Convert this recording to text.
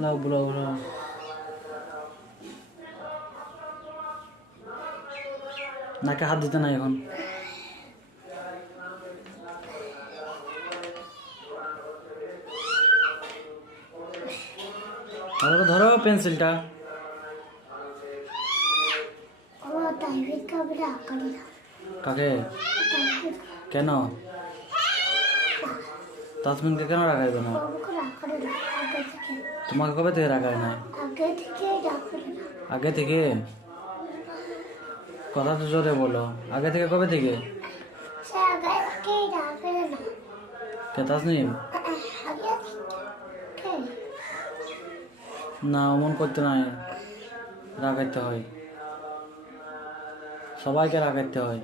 লাও বুলাও বুলাও। নাকে হাত দিতে নাই এখন। ধরো ধরো পেন্সিলটা। কাকে? কেন? তাসমিনকে কেন রাখাইবে না? তোমাকে কবে থেকে রাখায় না? আগে থেকে? কথা তো জোরে বলো। আগে থেকে কবে থেকে? কে তাসনিম? না অমন করতে নাই, রাখাইতে হয়, সবাইকে রাখাইতে হয়।